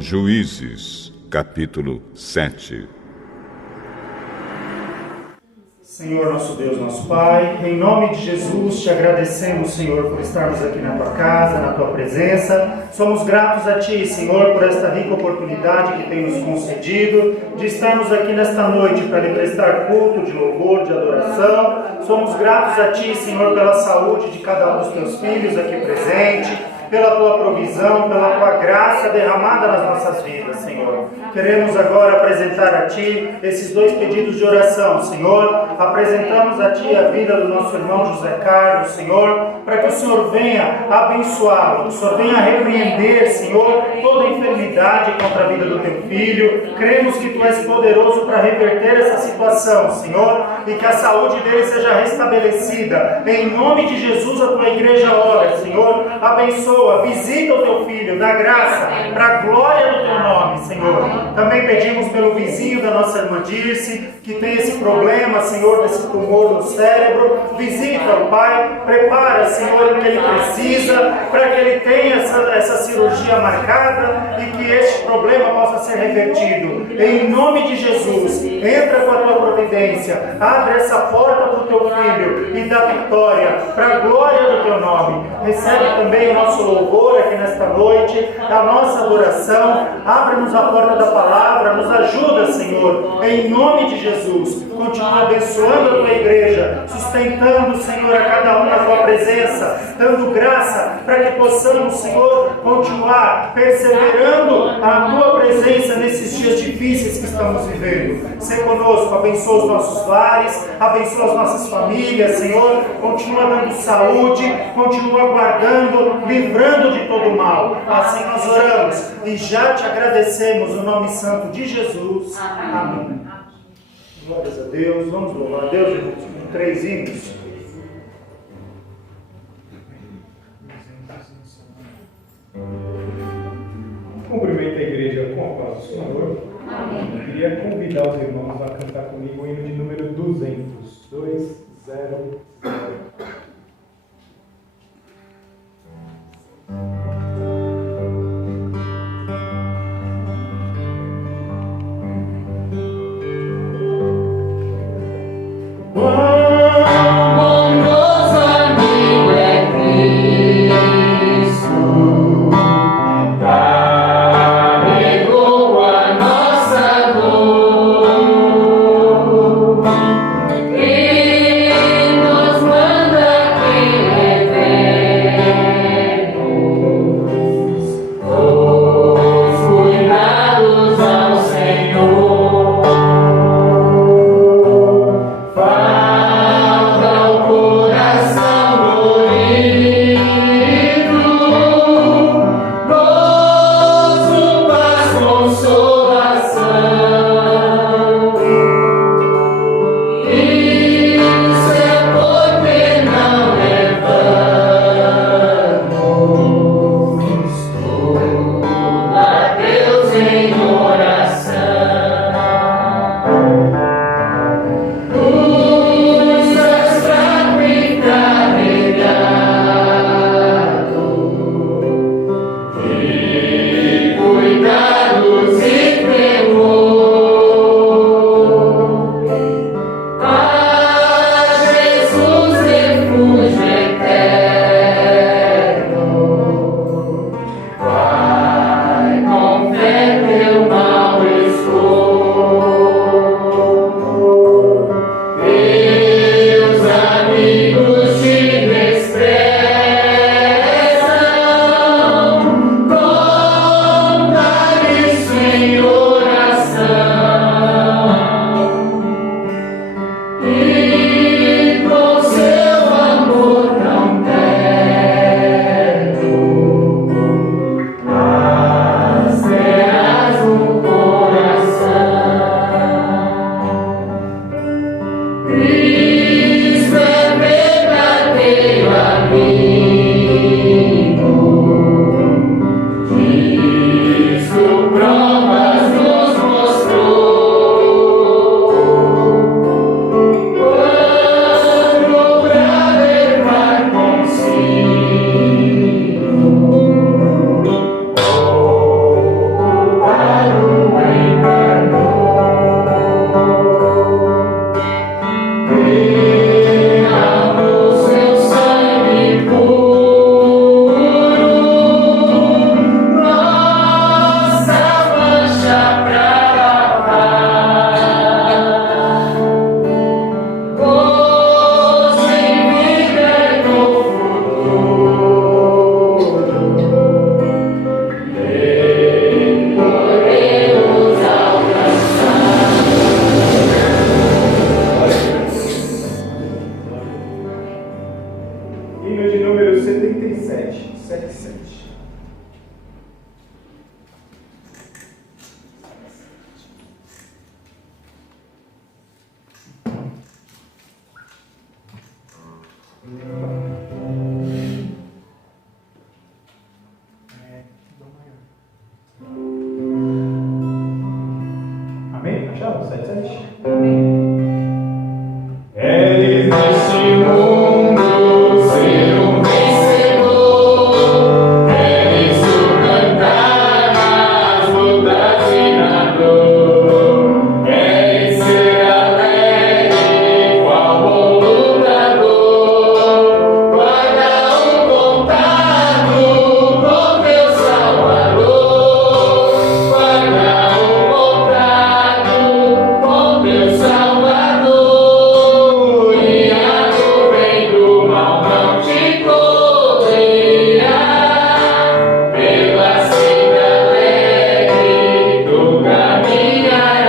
Juízes, capítulo 7. Senhor, nosso Deus, nosso Pai, em nome de Jesus te agradecemos, Senhor, por estarmos aqui na Tua casa, na Tua presença. Somos gratos a Ti, Senhor, por esta rica oportunidade que tem nos concedido de estarmos aqui nesta noite para lhe prestar culto de louvor, de adoração. Somos gratos a Ti, Senhor, pela saúde de cada um dos Teus filhos aqui presente, pela Tua provisão, pela Tua graça derramada nas nossas vidas, Senhor. Queremos agora apresentar a Ti esses dois pedidos de oração, Senhor. Apresentamos a Ti a vida do nosso irmão José Carlos, Senhor, para que o Senhor venha abençoá-lo, que o Senhor venha repreender, Senhor, toda enfermidade contra a vida do Teu filho. Cremos que Tu és poderoso para reverter essa situação, Senhor, e que a saúde dele seja restabelecida. Em nome de Jesus, a Tua igreja ora, Senhor, abençoa, visita o Teu filho, dá graça, para a glória do Teu nome, Senhor. Também pedimos pelo vizinho da nossa irmã Dirce, que tem esse problema, Senhor, desse tumor no cérebro. Visita-o, Pai, prepara, Senhor, o que ele precisa, para que ele tenha essa cirurgia marcada e que este problema possa ser revertido. Em nome de Jesus, entra com a Tua providência, abre essa porta para o Teu filho e dá vitória, para a glória do Teu nome. Recebe também o nosso louvor aqui nesta noite, a nossa adoração. Abre-nos a porta da palavra, nos ajuda, Senhor, em nome de Jesus. Continua abençoando a Tua igreja, sustentando, Senhor, a cada um na Tua presença, dando graça para que possamos, Senhor, continuar perseverando a Tua presença nesses dias difíceis que estamos vivendo. Sê conosco, abençoa os nossos lares, abençoa as nossas famílias, Senhor, continua dando saúde, continua guardando, livrando de todo mal. Assim nós oramos e já Te agradecemos no nome santo de Jesus. Amém. Glórias a Deus. Vamos louvar a Deus em 3 hinos. Cumprimento a igreja com a paz do Senhor. Amém. Eu queria convidar os irmãos a cantar comigo o hino de número 200. 200. Nos Eres neste mundo ser um vencedor, queres suportar nas lutas e na dor, queres ser alegre qual bom lutador, guarda o contato com teu Salvador, guarda o contato com teu Salvador, e a nuvem do mal não te cobrirá, pela senda alegre tu caminharás,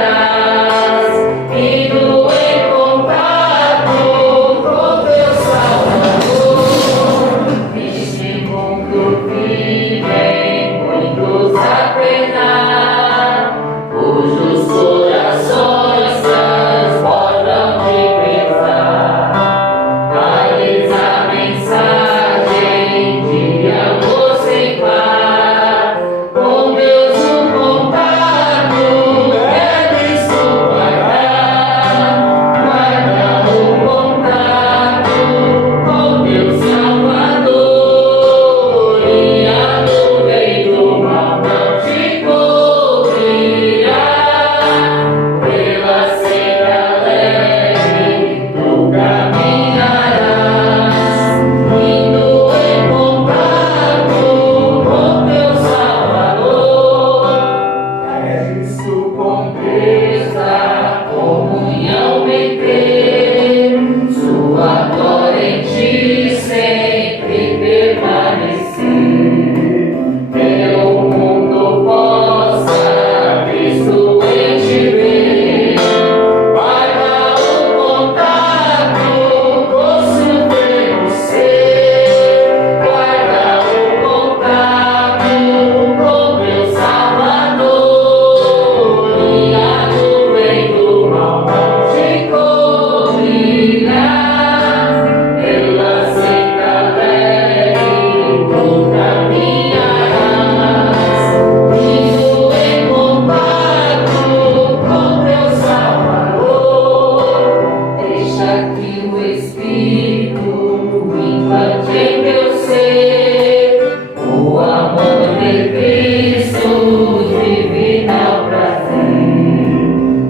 indo em contato com teu Salvador. Neste mundo vivem muitos a penar, cujos corações transbordam de pesar. Dá-lhes a mensagem de amor sem par. Com Deus o contato deves tu guardar. Guarda o contato com teu Salvador, e a nuvem do mal não te cobrirá, pela senda alegre tu caminharás, indo em contato com teu Salvador. Cristo com Deus a comunhão manter, sua glória em ti sempre permanecer. Que o mundo possa Cristo em te ver, guarda o contato com supremo ser, guarda o contato com teu Salvador, e a nuvem do mal não te cobrirá, pela senda alegre tu caminharás, indo em contato com teu Salvador. Deixa que o Espírito implante em teu ser o amor de Cristo, divinal prazer.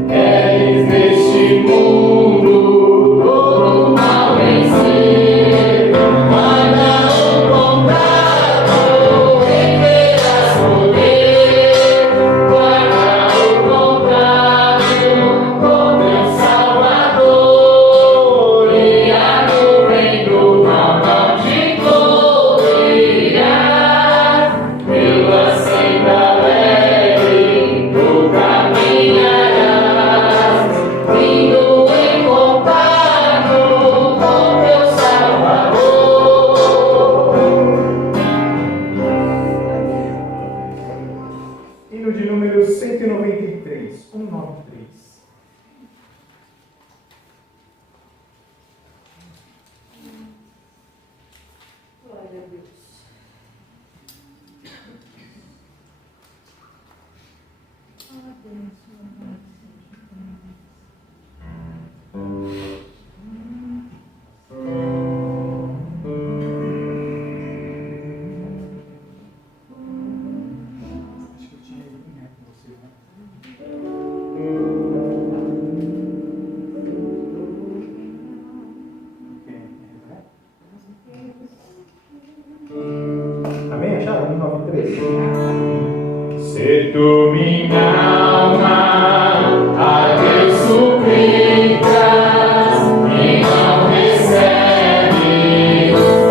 Queres neste mundo todo mal vencer, guarda o contato em queiras poder, guarda o contato com teu Salvador, e a nuvem do mal não te cobrirá, pela senda alegre tu caminharás, indo em contato com teu Salvador. Hino de número 193, 193. Glória a Deus. Acho que eu tinha ido com você, né? Amém? Acharam? 193. Se tu minha alma a Deus suplicas e não recebes,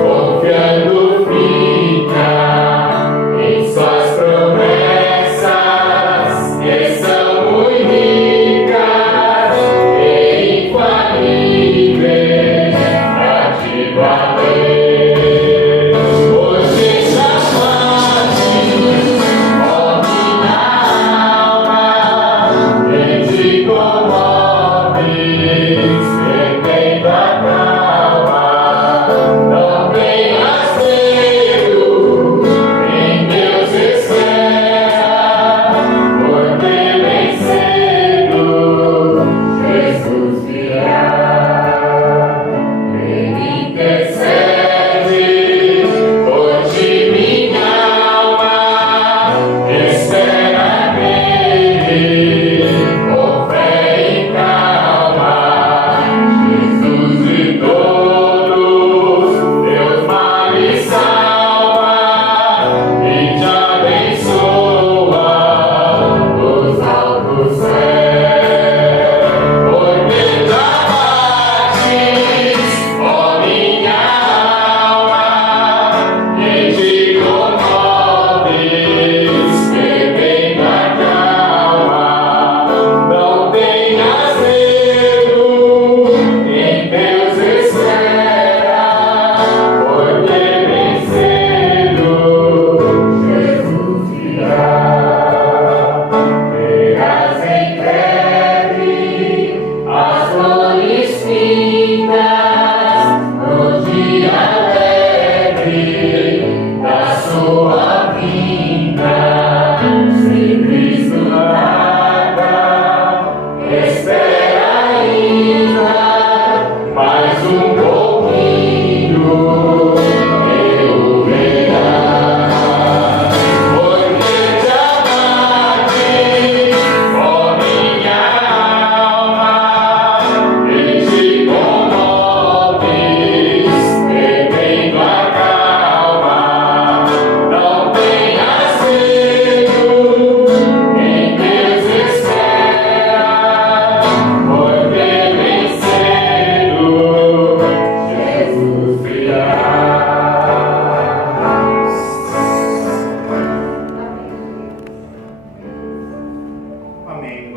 confiando fica em suas promessas, que são muito ricas e infalíveis pra te valer. Hoje chamaste, ó minha alma,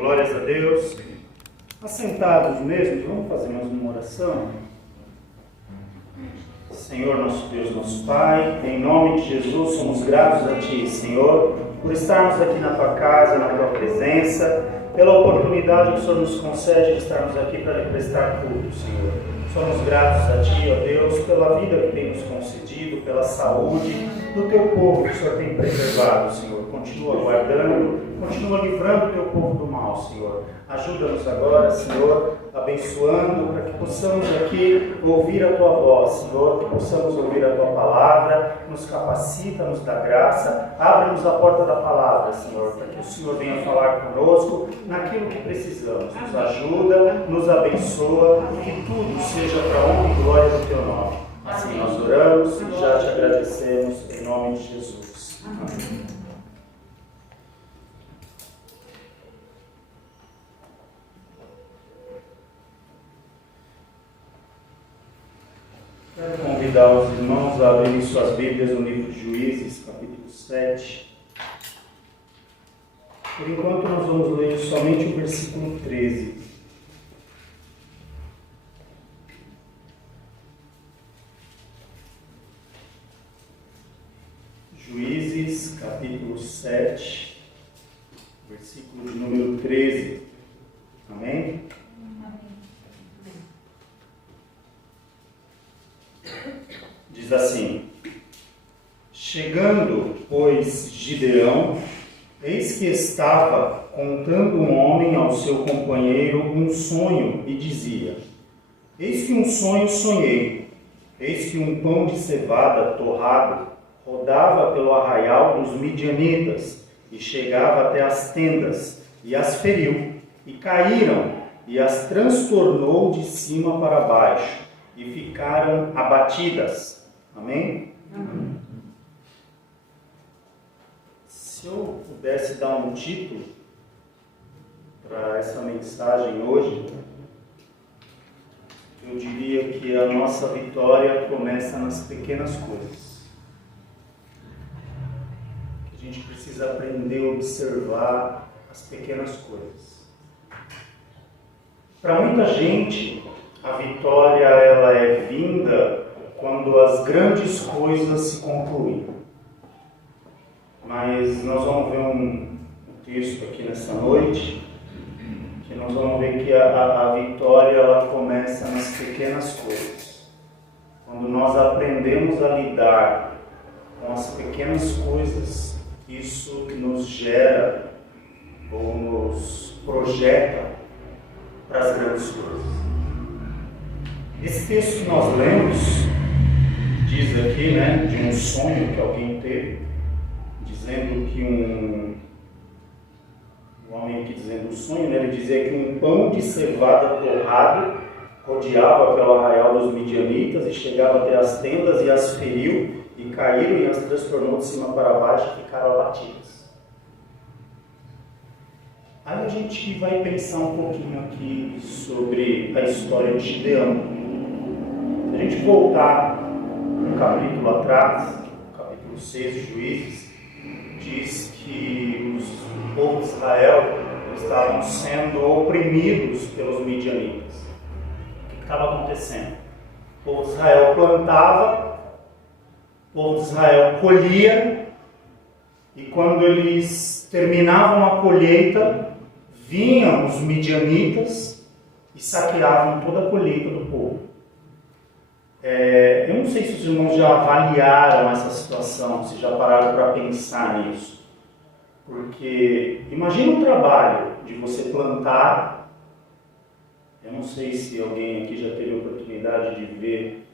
Glórias a Deus. Assentados mesmo, vamos fazer mais uma oração. Senhor, nosso Deus, nosso Pai, em nome de Jesus, somos gratos a Ti, Senhor, por estarmos aqui na Tua casa, na Tua presença, pela oportunidade que o Senhor nos concede de estarmos aqui para lhe prestar culto, Senhor. Somos gratos a Ti, ó Deus, pela vida que tem nos concedido, pela saúde do Teu povo que o Senhor tem preservado, Senhor. Continua guardando, continua livrando o Teu povo do mal, Senhor. Ajuda-nos agora, Senhor, abençoando, para que possamos aqui ouvir a Tua voz, Senhor, que possamos ouvir a Tua palavra, nos capacita, nos dá graça, abre-nos a porta da palavra, Senhor, para que o Senhor venha falar conosco naquilo que precisamos. Nos ajuda, nos abençoa, e que tudo seja para honra e glória do Teu nome. Assim nós oramos e já te agradecemos em nome de Jesus. Amém. Quero convidar os irmãos a abrirem suas Bíblias no livro de Juízes, capítulo 7. Por enquanto nós vamos ler somente o versículo 13. Juízes, capítulo 7, versículo de número 13. Amém? Diz assim: Chegando, pois, Gideão, eis que estava contando um homem ao seu companheiro um sonho e dizia: Eis que um sonho sonhei, eis que um pão de cevada torrado rodava pelo arraial dos midianitas e chegava até as tendas e as feriu, e caíram e as transtornou de cima para baixo e ficaram abatidas. Amém? Amém. Se eu pudesse dar um título para essa mensagem hoje, eu diria que a nossa vitória começa nas pequenas coisas. Que a gente precisa aprender a observar as pequenas coisas. Para muita gente, a vitória ela é vinda quando as grandes coisas se concluem. Mas nós vamos ver um texto aqui nessa noite, que nós vamos ver que a vitória ela começa nas pequenas coisas. Quando nós aprendemos a lidar com as pequenas coisas, isso nos gera ou nos projeta para as grandes coisas. Esse texto que nós lemos diz aqui, né, de um sonho que alguém teve, dizendo que um homem aqui dizendo o sonho, né, ele dizia que um pão de cevada torrado rodeava pelo arraial dos midianitas e chegava até as tendas e as feriu, e caíram e as transtornou de cima para baixo e ficaram abatidas. Aí a gente vai pensar um pouquinho aqui sobre a história de Gideão. Se a gente voltar um capítulo atrás, capítulo 6 de Juízes, diz que o povo de Israel estavam sendo oprimidos pelos midianitas. O que estava acontecendo? O povo de Israel plantava, o povo de Israel colhia, e quando eles terminavam a colheita, vinham os midianitas e saqueavam toda a colheita do povo. Eu não sei se os irmãos já avaliaram essa situação, se já pararam para pensar nisso. Porque imagina o trabalho de você plantar. Eu não sei se alguém aqui já teve a oportunidade de ver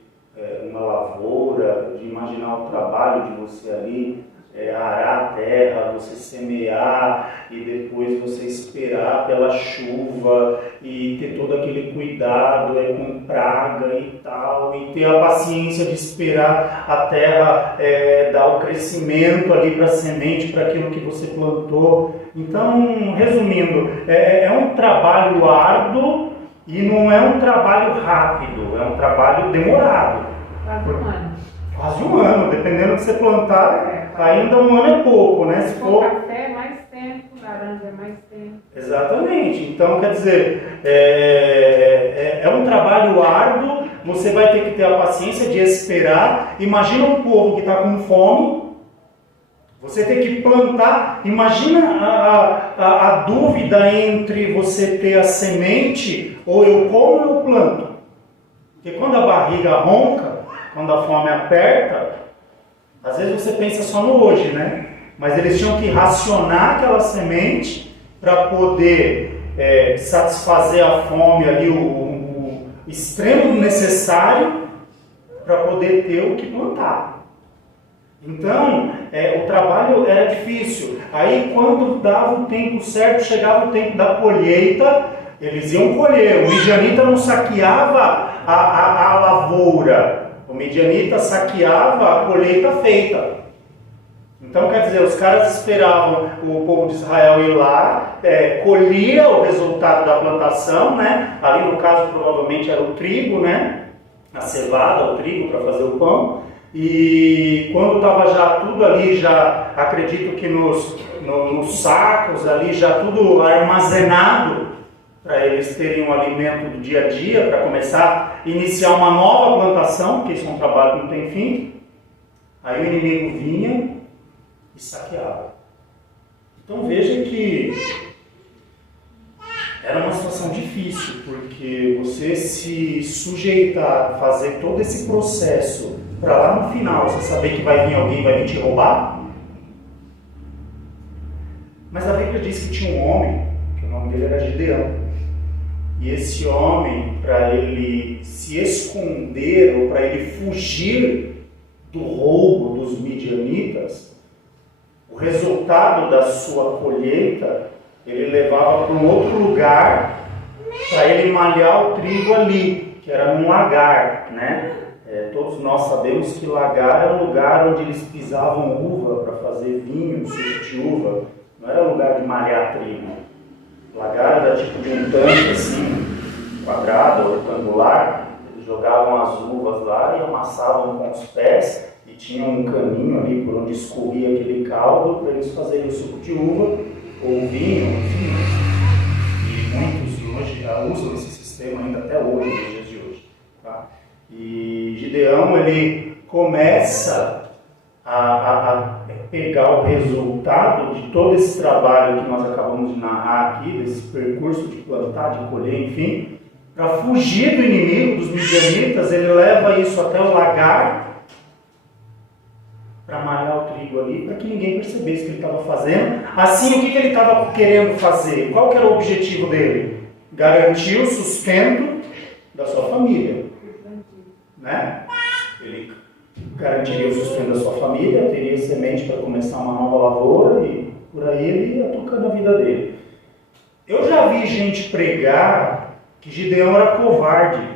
uma lavoura, de imaginar o trabalho de você ali arar a terra, você semear e depois você esperar pela chuva e ter todo aquele cuidado com praga e tal, e ter a paciência de esperar a terra dar o crescimento ali para a semente, para aquilo que você plantou. Então, resumindo, é um trabalho árduo e não é um trabalho rápido, é um trabalho demorado. Quase um ano. Quase um ano, dependendo do que você plantar, ainda um ano é pouco, né? Se for café, mais tempo, laranja. anos, é mais tempo. Exatamente. Então, quer dizer, é um trabalho árduo, você vai ter que ter a paciência de esperar. Imagina um povo que está com fome, você tem que plantar. Imagina a dúvida entre você ter a semente, ou eu como ou eu planto. Porque quando a barriga ronca, quando a fome aperta, às vezes você pensa só no hoje, né? Mas eles tinham que racionar aquela semente para poder satisfazer a fome ali, o extremo necessário para poder ter o que plantar. Então, o trabalho era difícil. Aí, quando dava o tempo certo, chegava o tempo da colheita, eles iam colher. O midianita não saqueava a lavoura. O midianita saqueava a colheita feita. Então, quer dizer, os caras esperavam o povo de Israel ir lá, colhia o resultado da plantação, né? Ali no caso provavelmente era o trigo, né? A cevada, o trigo para fazer o pão. E quando estava já tudo ali, já acredito que nos sacos ali, já tudo armazenado, para eles terem um alimento do dia a dia, para começar a iniciar uma nova plantação, porque isso é um trabalho que não tem fim. Aí o inimigo vinha e saqueava. Então veja que era uma situação difícil, porque você se sujeitar a fazer todo esse processo para lá no final você saber que vai vir alguém, vai vir te roubar. Mas a Bíblia diz que tinha um homem, que o nome dele era Gideão. E esse homem, para ele se esconder ou para ele fugir do roubo dos midianitas, o resultado da sua colheita, ele levava para um outro lugar para ele malhar o trigo ali, que era num lagar, né? Todos nós sabemos que lagar era um lugar onde eles pisavam uva para fazer vinho, suco de uva. Não era lugar de malhar trigo. Lagar era tipo de um tanque assim, quadrado ou retangular. Eles jogavam as uvas lá e amassavam com os pés. E tinha um caninho ali por onde escorria aquele caldo para eles fazerem o suco de uva ou vinho, enfim. E muitos hoje usam esse sistema ainda até hoje, nos dias de hoje. Tá? E Gideão, ele começa a pegar o resultado de todo esse trabalho que nós acabamos de narrar aqui, desse percurso de plantar, de colher, enfim, para fugir do inimigo, dos midianitas. Ele leva isso até o lagar, para malhar o trigo ali, para que ninguém percebesse o que ele estava fazendo. Assim, o que ele estava querendo fazer? Qual que era o objetivo dele? Garantir o sustento da sua família, né? Ele garantiria o sustento da sua família, teria semente para começar uma nova lavoura e por aí ele ia tocando a vida dele. Eu já vi gente pregar que Gideão era covarde,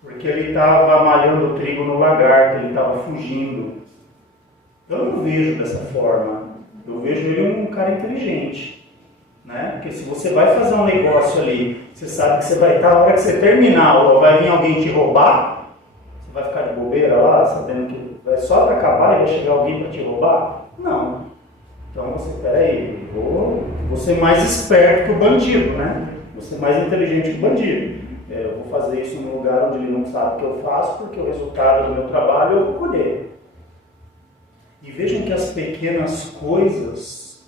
porque ele estava malhando o trigo no lagarto, ele estava fugindo. Eu não vejo dessa forma. Eu vejo ele um cara inteligente, né? Porque se você vai fazer um negócio ali, você sabe que você vai estar, a hora que você terminar, ou vai vir alguém te roubar, você vai ficar de bobeira lá, sabendo que vai só para acabar e vai chegar alguém para te roubar? Não. Então você, peraí, vou ser mais esperto que o bandido, né? Vou ser mais inteligente que o bandido. Eu vou fazer isso num lugar onde ele não sabe o que eu faço, porque o resultado do meu trabalho eu vou colher. E vejam que as pequenas coisas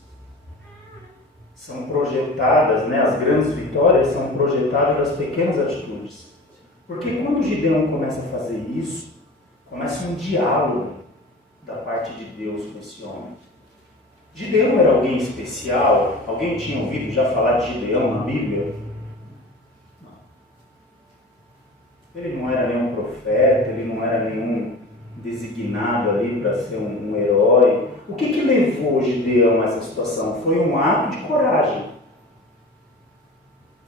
são projetadas, né? As grandes vitórias são projetadas das pequenas atitudes. Porque quando Gideão começa a fazer isso, começa um diálogo da parte de Deus com esse homem. Gideão era alguém especial? Alguém tinha ouvido já falar de Gideão na Bíblia? Não. Ele não era nenhum profeta, ele não era nenhum designado ali para ser um herói. O que levou Gideão a essa situação? Foi um ato de coragem.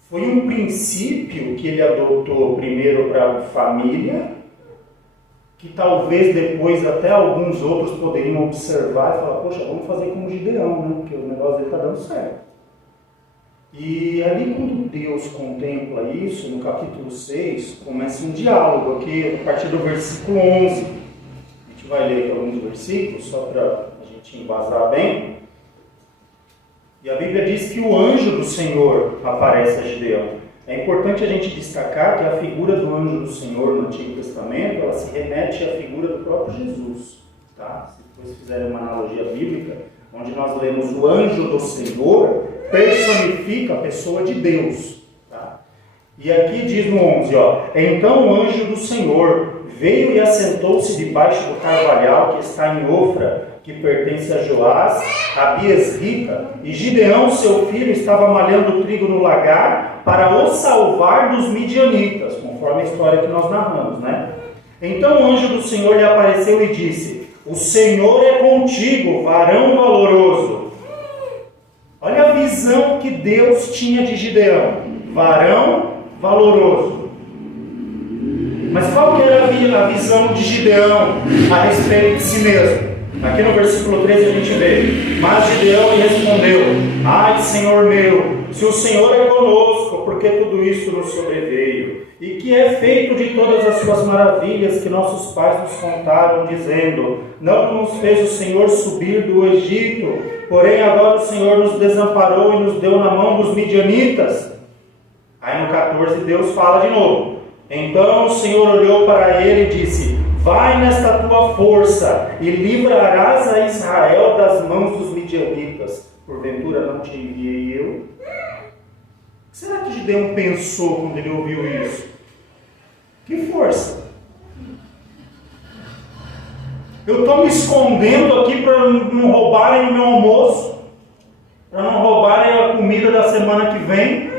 Foi um princípio que ele adotou primeiro para a família, que talvez depois até alguns outros poderiam observar e falar, poxa, vamos fazer como Gideão, né? Porque o negócio dele está dando certo. E ali quando Deus contempla isso, no capítulo 6, começa um diálogo aqui, a partir do versículo 11. A gente vai ler alguns versículos, só para a gente embasar bem. E a Bíblia diz que o anjo do Senhor aparece a Gideão. É importante a gente destacar que a figura do anjo do Senhor no Antigo Testamento, ela se remete à figura do próprio Jesus. Tá? Se vocês fizerem uma analogia bíblica, onde nós lemos o anjo do Senhor, personifica a pessoa de Deus. Tá? E aqui diz no 11, então o anjo do Senhor veio e assentou-se debaixo do carvalhal que está em Ofra, que pertence a Joás, a Biesrita, e Gideão, seu filho, estava malhando trigo no lagar para o salvar dos midianitas, conforme a história que nós narramos, né? Então o anjo do Senhor lhe apareceu e disse: o Senhor é contigo, varão valoroso. Olha a visão que Deus tinha de Gideão, varão valoroso. Mas qual que era a visão de Gideão a respeito de si mesmo? Aqui no versículo 13 a gente vê: mas Gideão lhe respondeu: ai, Senhor meu, se o Senhor é conosco, por que tudo isso nos sobreveio? E que é feito de todas as suas maravilhas que nossos pais nos contaram, dizendo: não nos fez o Senhor subir do Egito, porém agora o Senhor nos desamparou e nos deu na mão dos midianitas. Aí no 14 Deus fala de novo: então o Senhor olhou para ele e disse: vai nesta tua força e livrarás a Israel das mãos dos midianitas. Porventura não te enviei eu? O que será que Gideão pensou quando ele ouviu isso? Que força! Eu estou me escondendo aqui para não roubarem o meu almoço, para não roubarem a comida da semana que vem.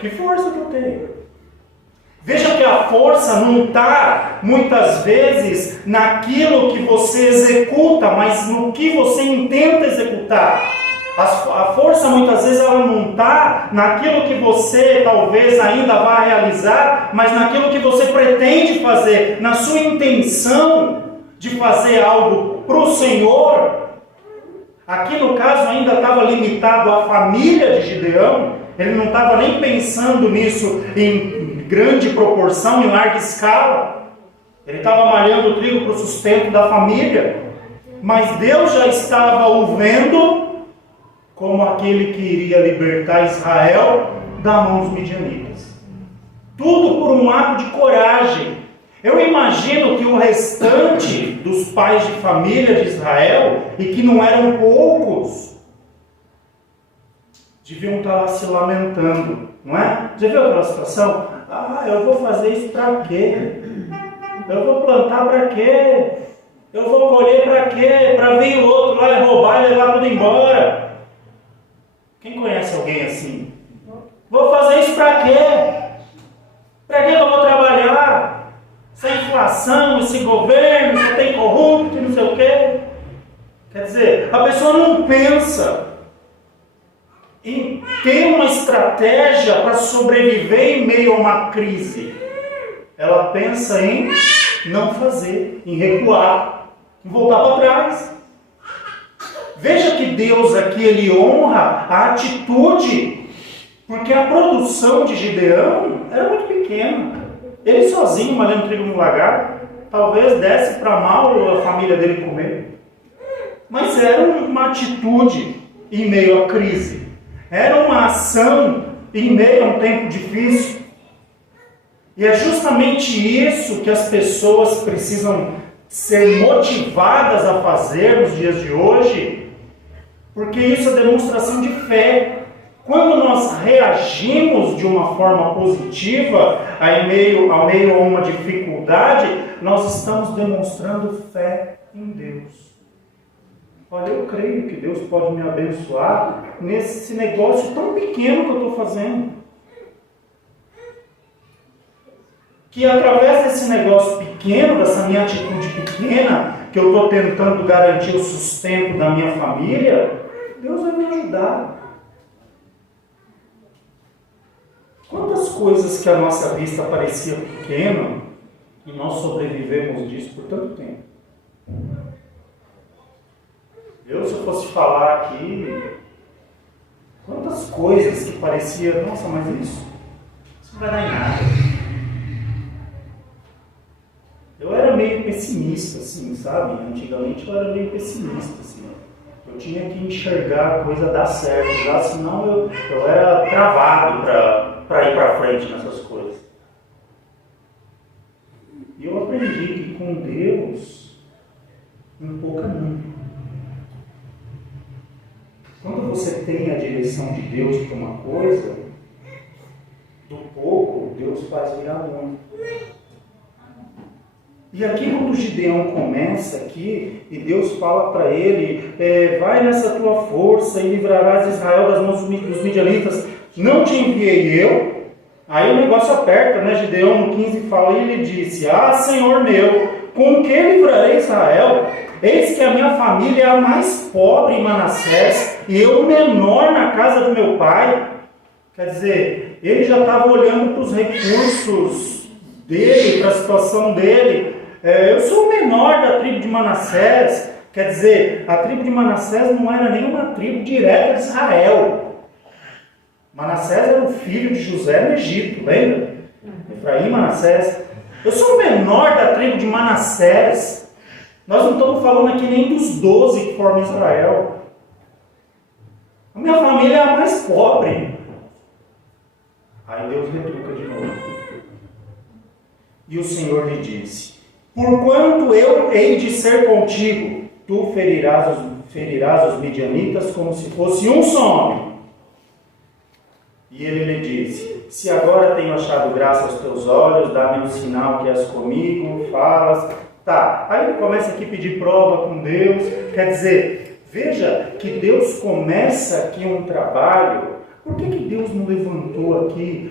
Que força que eu tenho! Veja que a força não está, muitas vezes, naquilo que você executa, mas no que você intenta executar. A força, muitas vezes, ela não está naquilo que você, talvez, ainda vá realizar, mas naquilo que você pretende fazer, na sua intenção de fazer algo para o Senhor. Aqui, no caso, ainda estava limitado à família de Gideão. Ele não estava nem pensando nisso em grande proporção, em larga escala. Ele estava malhando o trigo para o sustento da família. Mas Deus já estava o vendo como aquele que iria libertar Israel da mão dos midianitas. Tudo por um ato de coragem. Eu imagino que o restante dos pais de família de Israel, e que não eram poucos, deviam estar lá se lamentando, não é? Já viu aquela situação? Ah, eu vou fazer isso para quê? Eu vou plantar para quê? Eu vou colher para quê? Para vir o outro lá e roubar e levar tudo embora. Quem conhece alguém assim? Vou fazer isso para quê? Para que eu vou trabalhar? Essa inflação, esse governo, só tem corrupto e não sei o quê. Quer dizer, a pessoa não pensa em ter uma estratégia para sobreviver em meio a uma crise. Ela pensa em não fazer, em recuar, em voltar para trás. Veja que Deus aqui, ele honra a atitude, porque a produção de Gideão era muito pequena. Ele sozinho, malhando trigo no lagar, talvez desse para mal a família dele comer. Mas era uma atitude em meio à crise. Era uma ação em meio a um tempo difícil. E é justamente isso que as pessoas precisam ser motivadas a fazer nos dias de hoje, porque isso é demonstração de fé. Quando nós reagimos de uma forma positiva ao meio a uma dificuldade, nós estamos demonstrando fé em Deus. Olha, eu creio que Deus pode me abençoar nesse negócio tão pequeno que eu estou fazendo. Que através desse negócio pequeno, dessa minha atitude pequena, que eu estou tentando garantir o sustento da minha família, Deus vai me ajudar. Quantas coisas que a nossa vista parecia pequena, e nós sobrevivemos disso por tanto tempo. Se eu fosse falar aqui, quantas coisas que parecia, nossa, mas isso não vai dar em nada. Eu era meio pessimista, assim, sabe? Antigamente eu era meio pessimista, assim. Eu tinha que enxergar a coisa dar certo, já, senão eu era travado para ir para frente nessas coisas. E eu aprendi que com Deus, um pouco é muito. Quando você tem a direção de Deus para uma coisa, do pouco, Deus faz virar muito. E aqui quando Gideão começa aqui, e Deus fala para ele, vai nessa tua força e livrarás Israel das mãos dos midianitas. Não te enviei eu? Aí o negócio aperta, né? Gideão no 15 fala, e ele disse, Senhor meu, com que livrarei Israel? Eis que a minha família é a mais pobre em Manassés, e eu o menor na casa do meu pai. Quer dizer, ele já estava olhando para os recursos dele, para a situação dele. Eu sou o menor da tribo de Manassés. Quer dizer, a tribo de Manassés não era nenhuma tribo direta de Israel. Manassés era o filho de José no Egito, lembra? Efraim e Manassés. Eu sou o menor da tribo de Manassés. Nós não estamos falando aqui nem dos 12 que formam Israel. A minha família é a mais pobre. Aí Deus retruca de novo. E o Senhor lhe disse, porquanto eu hei de ser contigo, tu ferirás os midianitas como se fosse um só homem. E ele lhe disse, se agora tenho achado graça aos teus olhos, dá-me um sinal que és comigo, falas. Tá, aí ele começa aqui a pedir prova com Deus. Quer dizer, veja que Deus começa aqui um trabalho. Por que Deus não levantou aqui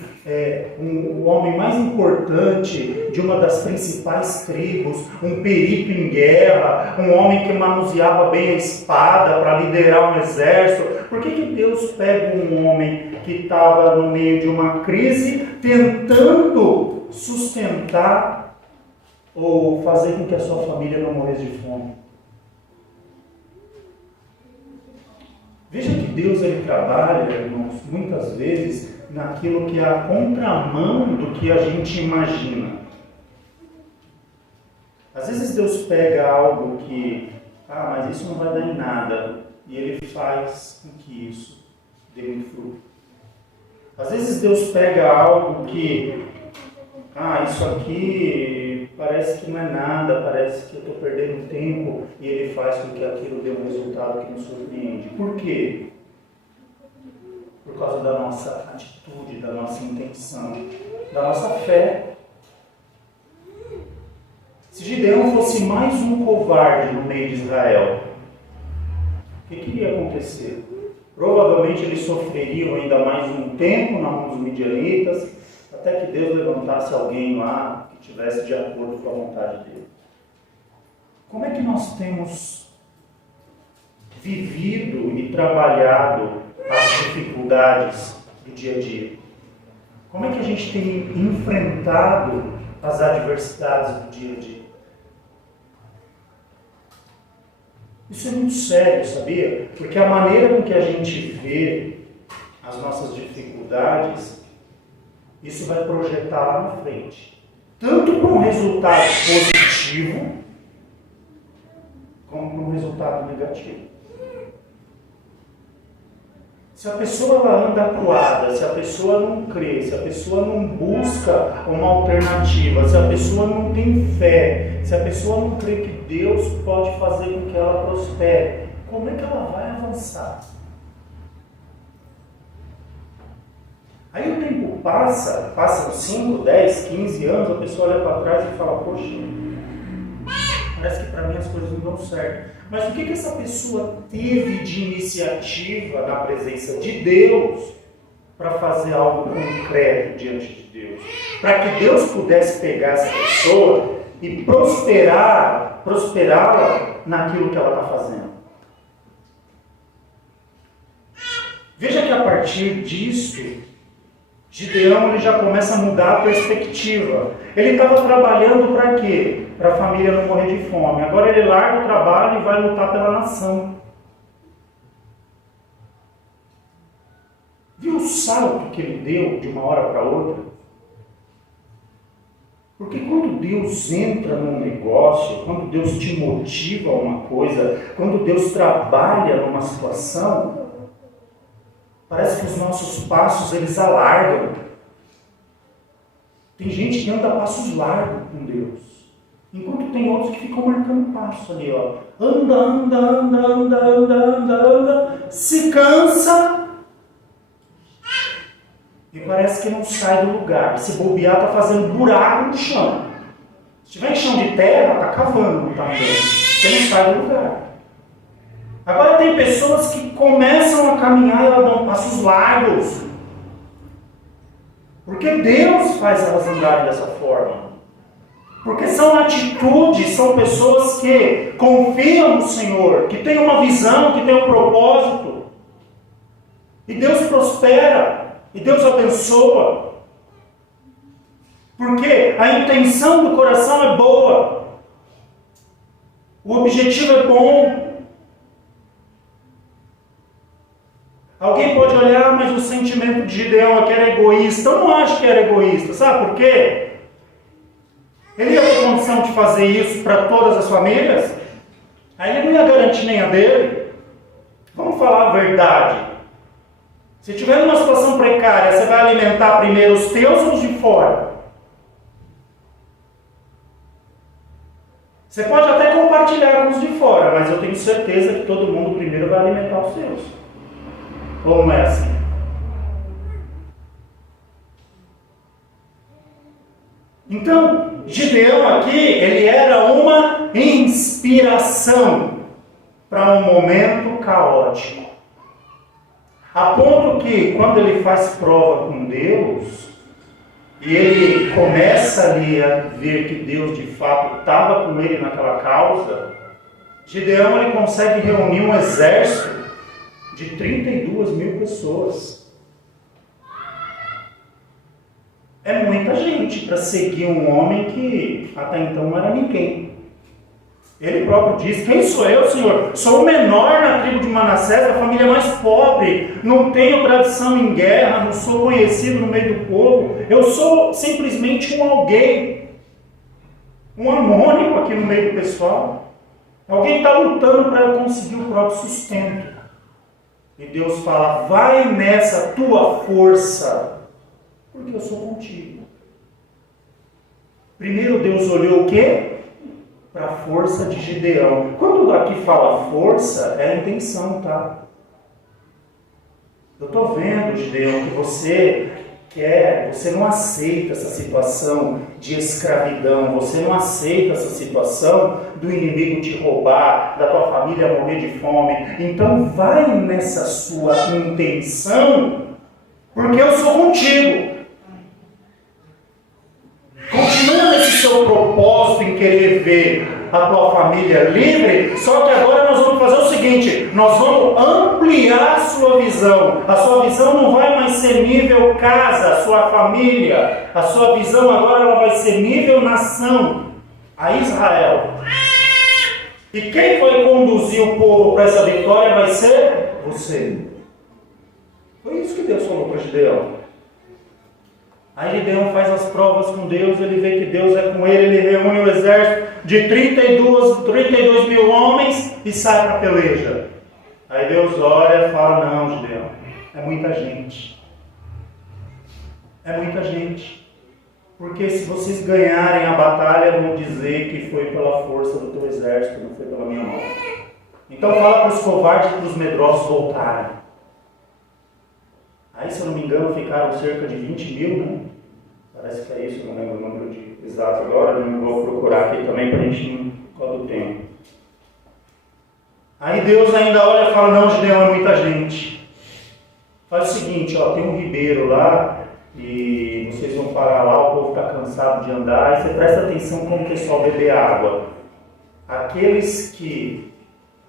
o homem mais importante de uma das principais tribos, um perito em guerra, um homem que manuseava bem a espada para liderar um exército? Por que Deus pega um homem que estava no meio de uma crise, tentando sustentar ou fazer com que a sua família não morresse de fome? Veja que Deus ele trabalha, irmãos, muitas vezes naquilo que é a contramão do que a gente imagina. Às vezes Deus pega algo que, mas isso não vai dar em nada, e Ele faz com que isso dê muito fruto. Às vezes Deus pega algo que, isso aqui parece que não é nada, parece que eu estou perdendo tempo, e Ele faz com que aquilo dê um resultado que nos surpreende. Por quê? Por causa da nossa atitude, da nossa intenção, da nossa fé. Se Gideão fosse mais um covarde no meio de Israel, o que iria acontecer? Provavelmente eles sofreriam ainda mais um tempo na mão dos midianitas, até que Deus levantasse alguém lá que estivesse de acordo com a vontade dele. Como é que nós temos vivido e trabalhado as dificuldades do dia a dia? Como é que a gente tem enfrentado as adversidades do dia a dia? Isso é muito sério, sabia? Porque a maneira com que a gente vê as nossas dificuldades, isso vai projetar lá na frente. Tanto para um resultado positivo, como para um resultado negativo. Se a pessoa ela anda acuada, se a pessoa não crê, se a pessoa não busca uma alternativa, se a pessoa não tem fé, se a pessoa não crê que Deus pode fazer com que ela prospere, como é que ela vai avançar? Aí o tempo passam 5, 10, 15 anos, a pessoa olha para trás e fala, poxa, parece que para mim as coisas não dão certo. Mas o que essa pessoa teve de iniciativa na presença de Deus para fazer algo concreto diante de Deus? Para que Deus pudesse pegar essa pessoa e prosperá-la naquilo que ela está fazendo. Veja que a partir disso, Gideão ele já começa a mudar a perspectiva. Ele estava trabalhando para quê? Para a família não morrer de fome. Agora ele larga o trabalho e vai lutar pela nação. Viu o salto que ele deu de uma hora para outra? Porque quando Deus entra num negócio, quando Deus te motiva a uma coisa, quando Deus trabalha numa situação, parece que os nossos passos, eles alargam. Tem gente que anda a passos largos com Deus. Enquanto tem outros que ficam marcando passo ali, ó. Anda, se cansa e parece que não sai do lugar. Se bobear, está fazendo buraco no chão. Se tiver em chão de terra, está cavando, não está andando. Porque não sai do lugar. Agora tem pessoas que começam a caminhar e elas dão passos largos. Porque Deus faz elas andarem dessa forma. Porque são atitudes, são pessoas que confiam no Senhor, que têm uma visão, que têm um propósito. E Deus prospera, e Deus abençoa. Porque a intenção do coração é boa. O objetivo é bom. Alguém pode olhar, mas o sentimento de Gideão aqui era egoísta. Eu não acho que era egoísta, sabe por quê? Ele ia ter condição de fazer isso para todas as famílias? Aí ele não ia garantir nem a dele. Vamos falar a verdade. Se tiver numa situação precária, você vai alimentar primeiro os teus ou os de fora? Você pode até compartilhar com os de fora, mas eu tenho certeza que todo mundo primeiro vai alimentar os seus. Ou não é assim? Então, Gideão aqui, ele era uma inspiração para um momento caótico. A ponto que, quando ele faz prova com Deus, e ele começa ali a ver que Deus de fato estava com ele naquela causa, Gideão ele consegue reunir um exército de 32 mil pessoas. É muita gente para seguir um homem que até então não era ninguém. Ele próprio diz: quem sou eu, Senhor? Sou o menor na tribo de Manassés, a família mais pobre, não tenho tradição em guerra, não sou conhecido no meio do povo, eu sou simplesmente um alguém, um anônimo aqui no meio do pessoal. Alguém está lutando para eu conseguir o próprio sustento. E Deus fala: vai nessa tua força, porque eu sou contigo. Primeiro Deus olhou o quê? Para a força de Gideão. Quando aqui fala força, é a intenção, tá? Eu estou vendo, Gideão, que você não aceita essa situação de escravidão, você não aceita essa situação do inimigo te roubar, da tua família morrer de fome. Então vai nessa sua intenção, porque eu sou contigo. Continua nesse seu propósito em querer ver a tua família livre, só que agora nós vamos fazer o seguinte: nós vamos ampliar a sua visão. A sua visão não vai mais ser nível casa, a sua família. A sua visão agora ela vai ser nível nação, a Israel. E quem vai conduzir o povo para essa vitória vai ser você. Foi isso que Deus falou para Gideão. Aí Gideão faz as provas com Deus, ele vê que Deus é com ele, ele reúne o exército de 32 mil homens e sai para a peleja. Aí Deus olha e fala: não, Gideão, é muita gente. É muita gente. Porque se vocês ganharem a batalha, vão dizer que foi pela força do teu exército, não foi pela minha mão. Então fala para os covardes e para os medrosos voltarem. Aí, se eu não me engano, ficaram cerca de 20 mil, né? Parece que é isso, não lembro o número exato agora, não vou procurar aqui também para a gente não ficar do tempo. Aí Deus ainda olha e fala: não, Gideão, é muita gente. Faz o seguinte, ó, tem um ribeiro lá e vocês vão parar lá, o povo está cansado de andar, e você presta atenção como o pessoal beber água. Aqueles que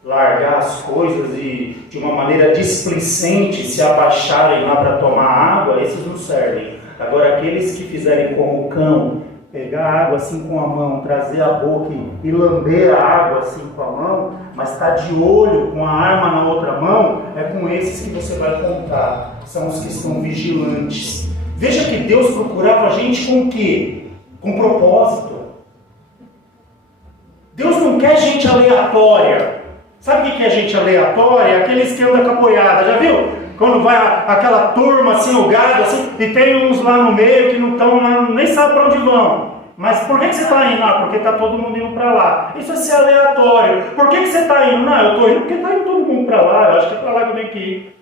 largar as coisas e de uma maneira displicente se abaixarem lá para tomar água, esses não servem. Agora aqueles que fizerem como o cão, pegar a água assim com a mão, trazer a boca e lamber a água assim com a mão, mas está de olho com a arma na outra mão, é com esses que você vai contar. São os que estão vigilantes. Veja que Deus procurava gente com o quê? com propósito. Deus não quer gente aleatória. Sabe o que é gente aleatória? Aqueles que andam com a boiada, já viu? Quando vai aquela turma assim, o gado, assim, e tem uns lá no meio que não estão, nem sabe para onde vão. Mas por que você está indo lá? Porque está todo mundo indo para lá. Isso é ser aleatório. Por que você está indo? Não, eu estou indo porque está indo todo mundo para lá. Eu acho que é para lá que eu tenho que ir.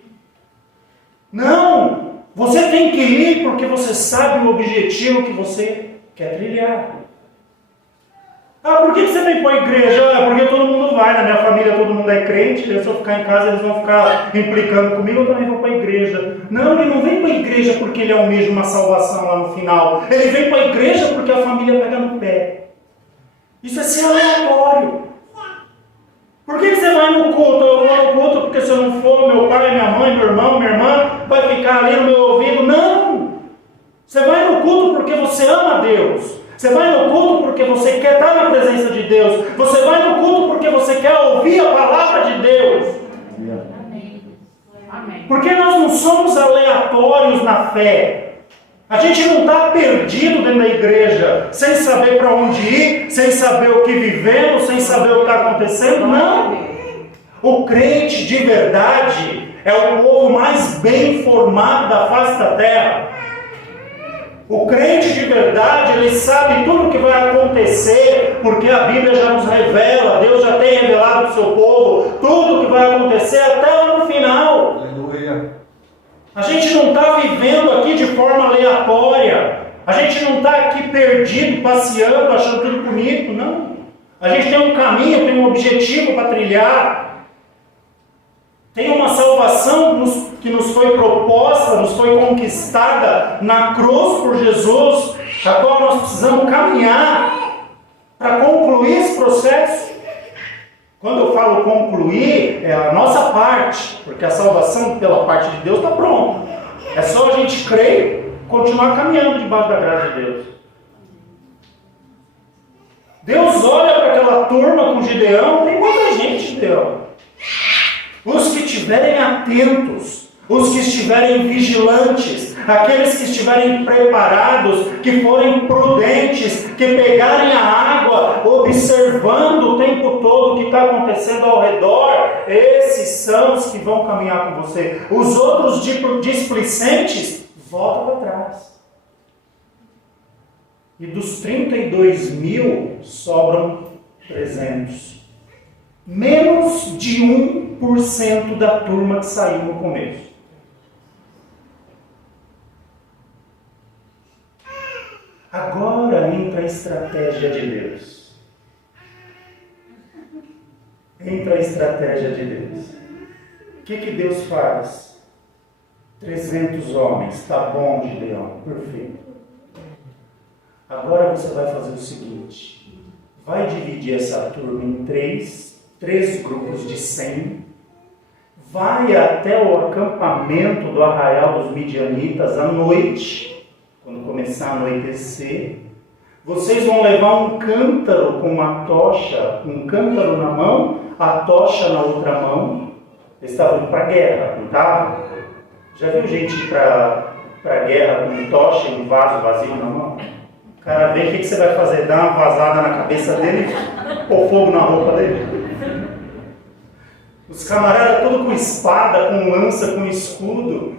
Não! Você tem que ir porque você sabe o objetivo que você quer trilhar. Ah, por que você vem para a igreja? Ah, porque todo mundo vai, na minha família todo mundo é crente, se eu ficar em casa eles vão ficar implicando comigo, eu também vou para a igreja. Não, ele não vem para a igreja porque ele almeja uma salvação lá no final. Ele vem para a igreja porque a família pega no pé. Isso é ser aleatório. Por que você vai no culto? Eu vou no culto porque se eu não for, meu pai, minha mãe, meu irmão, minha irmã, vai ficar ali no meu ouvido. Não! Você vai no culto porque você ama a Deus. Você vai no culto porque você quer estar na presença de Deus. Você vai no culto porque você quer ouvir a palavra de Deus. Amém. Porque nós não somos aleatórios na fé. A gente não está perdido dentro da igreja, sem saber para onde ir, sem saber o que vivemos, sem saber o que está acontecendo. Não. O crente de verdade é o povo mais bem formado da face da terra. O crente de verdade, ele sabe tudo o que vai acontecer, porque a Bíblia já nos revela, Deus já tem revelado para o seu povo, tudo o que vai acontecer até lá no final. Aleluia. A gente não está vivendo aqui de forma aleatória, a gente não está aqui perdido, passeando, achando tudo bonito, não. A gente tem um caminho, tem um objetivo para trilhar. Tem uma salvação que nos foi proposta, nos foi conquistada na cruz por Jesus, a qual nós precisamos caminhar para concluir esse processo. Quando eu falo concluir, é a nossa parte, porque a salvação pela parte de Deus está pronta. É só a gente crer e continuar caminhando debaixo da graça de Deus. Deus olha para aquela turma com Gideão, tem muita gente, Gideão. Os que estiverem atentos, os que estiverem vigilantes, aqueles que estiverem preparados, que forem prudentes, que pegarem a água, observando o tempo todo o que está acontecendo ao redor, esses são os que vão caminhar com você. Os outros displicentes, voltam para trás. E dos 32.000, sobram 300. Menos de 1% da turma que saiu no começo. Agora entra a estratégia de Deus. Entra a estratégia de Deus. O que Deus faz? 300 homens. Tá bom, Gideão. Perfeito. Agora você vai fazer o seguinte. Vai dividir essa turma em três grupos de 100, vai até o acampamento do arraial dos midianitas à noite, quando começar a anoitecer. Vocês vão levar um cântaro com uma tocha, um cântaro na mão, a tocha na outra mão. Eles estavam indo para a guerra, não estavam? Já viu gente ir para a guerra com tocha e um vaso vazio na mão? O cara vê o que você vai fazer, dá uma vazada na cabeça dele, pôr fogo na roupa dele. Os camaradas todos com espada, com lança, com escudo. O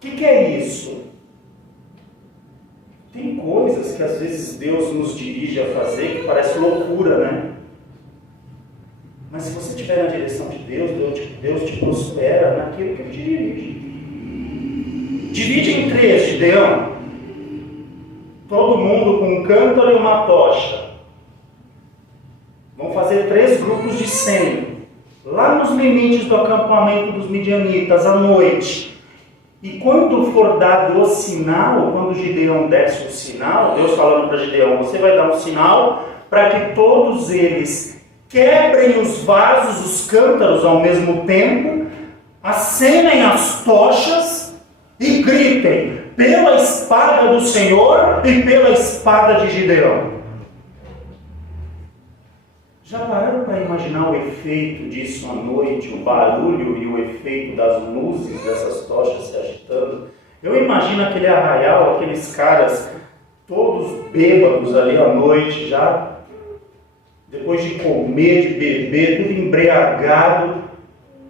que é isso? Tem coisas que às vezes Deus nos dirige a fazer que parece loucura, né? Mas se você estiver na direção de Deus, Deus te prospera naquilo que Ele dirige. Divide em 3, Gideão. Todo mundo com um cântaro e uma tocha. Vão fazer 3 grupos de 100. Lá nos limites do acampamento dos midianitas, à noite. E quando for dado o sinal, quando Gideão desce o sinal, Deus falando para Gideão, você vai dar um sinal para que todos eles quebrem os vasos, os cântaros ao mesmo tempo, acenem as tochas e gritem, pela espada do Senhor e pela espada de Gideão. Já pararam para imaginar o efeito disso à noite, o barulho e o efeito das luzes dessas tochas se agitando? Eu imagino aquele arraial, aqueles caras todos bêbados ali à noite já, depois de comer, de beber, tudo embriagado,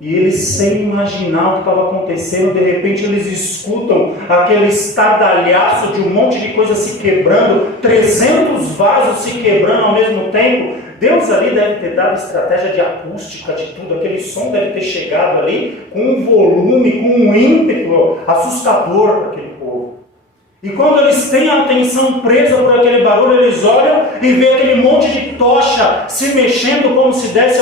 e eles sem imaginar o que estava acontecendo, de repente eles escutam aquele estardalhaço de um monte de coisa se quebrando, 300 vasos se quebrando ao mesmo tempo. Deus ali deve ter dado estratégia de acústica, de tudo, aquele som deve ter chegado ali com um volume, com um ímpeto assustador para aquele povo. E quando eles têm a atenção presa por aquele barulho, eles olham e vê aquele monte de tocha se mexendo como se desse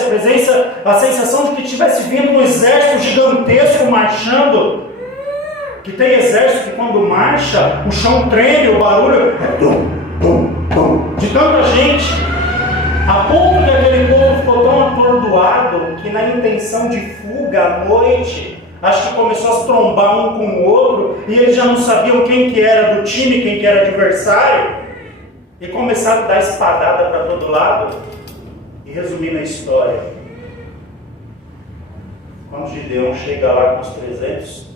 a sensação de que tivesse vindo um exército gigantesco marchando. Que tem exército que quando marcha, o chão treme, o barulho é tum, tum, tum, de tanta gente. A ponto que aquele povo ficou tão atordoado que na intenção de fuga à noite, acho que começou a se trombar um com o outro, e eles já não sabiam quem que era do time, quem que era adversário, e começaram a dar espadada para todo lado. E resumindo a história, quando Gideão chega lá com os 300,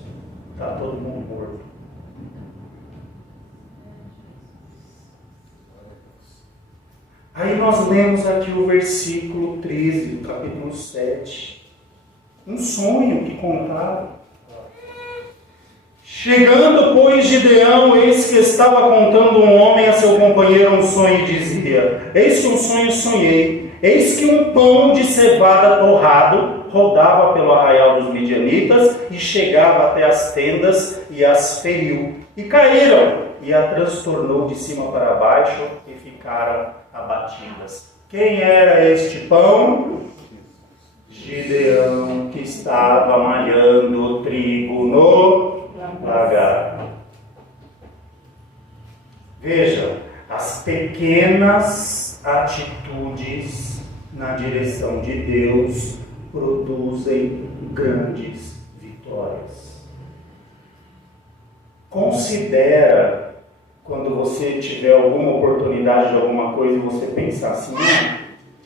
está todo mundo morto. Aí nós lemos aqui o versículo 13 do capítulo 7. Um sonho que contaram. Chegando, pois, Gideão, eis que estava contando um homem a seu companheiro um sonho, e dizia: eis que um sonho sonhei, eis que um pão de cevada torrado rodava pelo arraial dos midianitas e chegava até as tendas e as feriu. E caíram, e a transtornou de cima para baixo e ficaram abatidas. Quem era este pão? Gideão, que estava malhando trigo no lagar. Veja, as pequenas atitudes na direção de Deus produzem grandes vitórias. Considera, quando você tiver alguma oportunidade de alguma coisa e você pensar assim: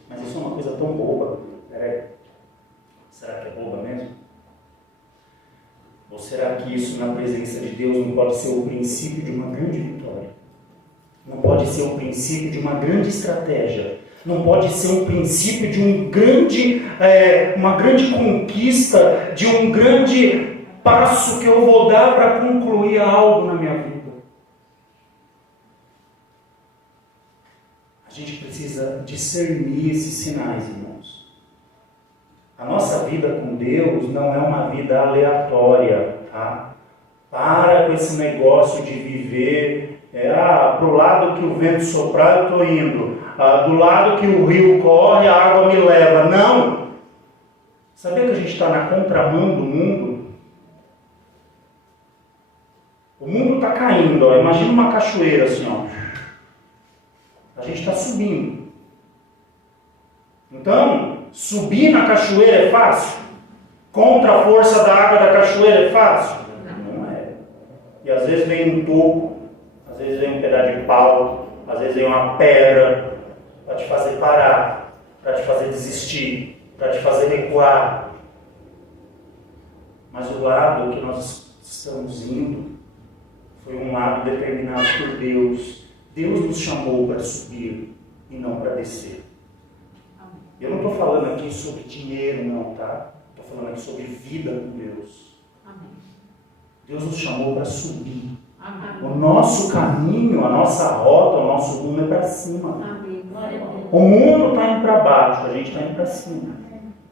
mas isso é uma coisa tão boba. Peraí, será que é boba mesmo? Ou será que isso na presença de Deus não pode ser o princípio de uma grande vitória? Não pode ser o princípio de uma grande estratégia? Não pode ser um princípio de uma grande conquista, de um grande passo que eu vou dar para concluir algo na minha vida? A gente precisa discernir esses sinais, irmãos. A nossa vida com Deus não é uma vida aleatória, tá? Para com esse negócio de viver, para o lado que o vento soprar eu estou indo, do lado que o rio corre a água me leva. Não! Sabia que a gente está na contramão do mundo? O mundo está caindo, ó. Imagina uma cachoeira assim, ó. A gente está subindo. Então, subir na cachoeira é fácil? Contra a força da água da cachoeira é fácil? Não é. E às vezes vem um toco, às vezes vem um pedaço de pau, às vezes vem uma pedra para te fazer parar, para te fazer desistir, para te fazer recuar. Mas o lado que nós estamos indo foi um lado determinado por Deus. Deus nos chamou para subir e não para descer. Eu não estou falando aqui sobre dinheiro, não, tá? Estou falando aqui sobre vida com Deus. Deus nos chamou para subir. O nosso caminho, a nossa rota, o nosso rumo é para cima. O mundo está indo para baixo, a gente está indo para cima.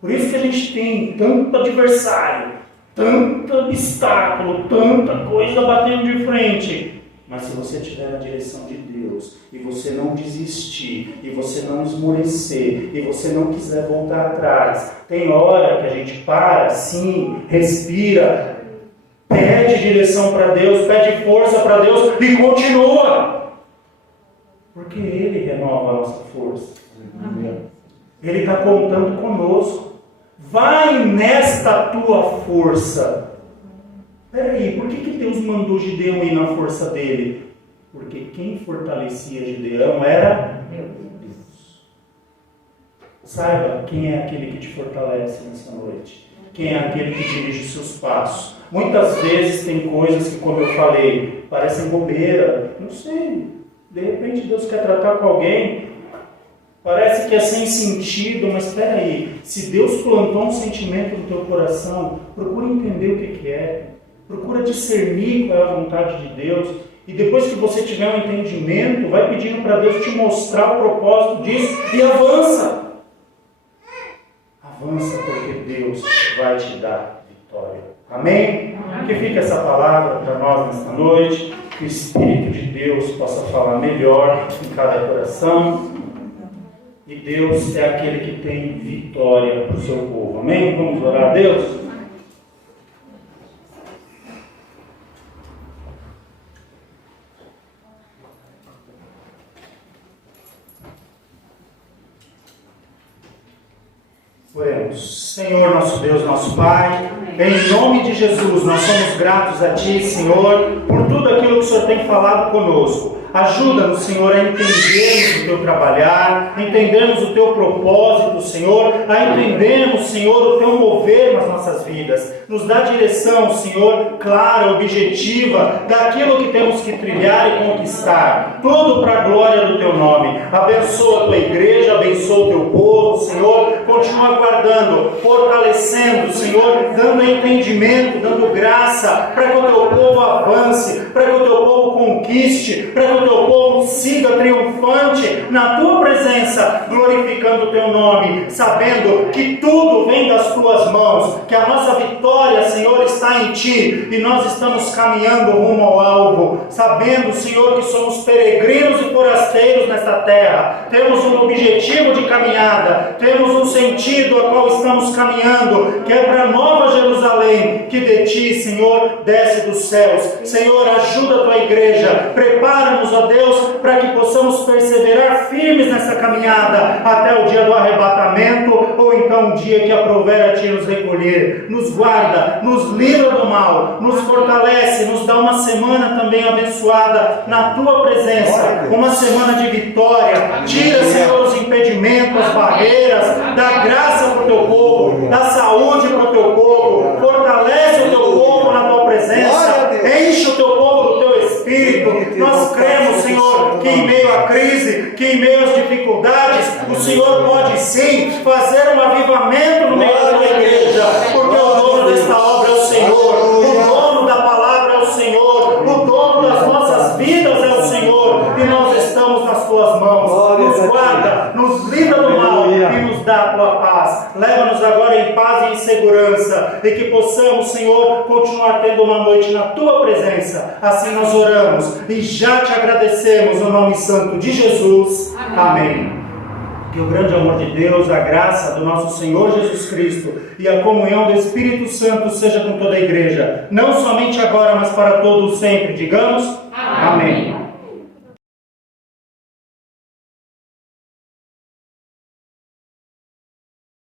Por isso que a gente tem tanto adversário, tanto obstáculo, tanta coisa batendo de frente. Mas se você estiver na direção de Deus, e você não desistir, e você não esmorecer, e você não quiser voltar atrás, tem hora que a gente para, sim, respira, pede direção para Deus, pede força para Deus e continua. Porque Ele renova a nossa força. Amém. Ele está contando conosco. Vai nesta tua força. Peraí, por que Deus mandou Gideão ir na força dele? Porque quem fortalecia Gideão era Deus. Saiba quem é aquele que te fortalece nessa noite. Quem é aquele que dirige os seus passos. Muitas vezes tem coisas que, como eu falei, parecem bobeira. Não sei. De repente Deus quer tratar com alguém, parece que é sem sentido, mas espera aí, se Deus plantou um sentimento no teu coração, procura entender o que é, procura discernir qual é a vontade de Deus, e depois que você tiver um entendimento, vai pedindo para Deus te mostrar o propósito disso e avança. Avança porque Deus vai te dar vitória. Amém? Que fica essa palavra para nós nesta noite, que o Espírito de Deus possa falar melhor em cada coração. E Deus é aquele que tem vitória para o seu povo. Amém? Vamos orar a Deus? Oremos. Senhor, nosso Deus, nosso Pai, em nome de Jesus, nós somos gratos a Ti, Senhor, por tudo aquilo que o Senhor tem falado conosco. Ajuda-nos, Senhor, a entendermos o Teu trabalhar, entendermos o Teu propósito, Senhor, a entendermos, Senhor, o Teu mover nas nossas vidas. Nos dá direção, Senhor, clara, objetiva, daquilo que temos que trilhar e conquistar. Tudo para a glória do Teu nome. Abençoa a Tua igreja, abençoa o Teu povo, Senhor. Continua guardando, fortalecendo, Senhor, dando entendimento, dando graça, para que o Teu povo avance, para que o Teu povo conquiste, para que o Teu povo siga triunfante na Tua presença, glorificando o Teu nome, sabendo que tudo vem das Tuas mãos, que a nossa vitória, Senhor, está em Ti, e nós estamos caminhando rumo ao alvo, sabendo, Senhor, que somos peregrinos e forasteiros nesta terra, temos um objetivo de caminhada, temos um sentido a qual estamos caminhando, que é para a Nova Jerusalém, que de Ti, Senhor, desce dos céus. Senhor, ajuda a Tua igreja, prepara-nos, ó Deus, para que possamos perseverar firmes nessa caminhada, até o dia do arrebatamento, ou então o dia que aprouver a Ti nos recolher. Nos guarda, nos livra do mal, nos fortalece, nos dá uma semana também abençoada na Tua presença, uma semana de vitória. Tira, Senhor, os impedimentos, as barreiras, dá graça para o Teu povo, dá saúde para o Teu povo, fortalece o Teu povo na Tua presença, enche o Teu povo do Teu Espírito. Nós cremos, Senhor, que em meio à crise, que em meio às dificuldades, o Senhor pode sim fazer um avivamento no meio da Tua igreja, porque o dono desta obra é o Senhor, o dono da palavra é o Senhor, o dono das nossas vidas é o Senhor, e nós estamos nas Tuas mãos. Nos guarda, nos livra do mal e nos dá a Tua paz. Leva-nos agora em paz e em segurança, e que possamos, Senhor, continuar tendo uma noite na Tua presença. Assim nós oramos e já Te agradecemos no nome santo de Jesus. Amém. Que o grande amor de Deus, a graça do nosso Senhor Jesus Cristo e a comunhão do Espírito Santo seja com toda a igreja, não somente agora, mas para todos sempre. Digamos amém.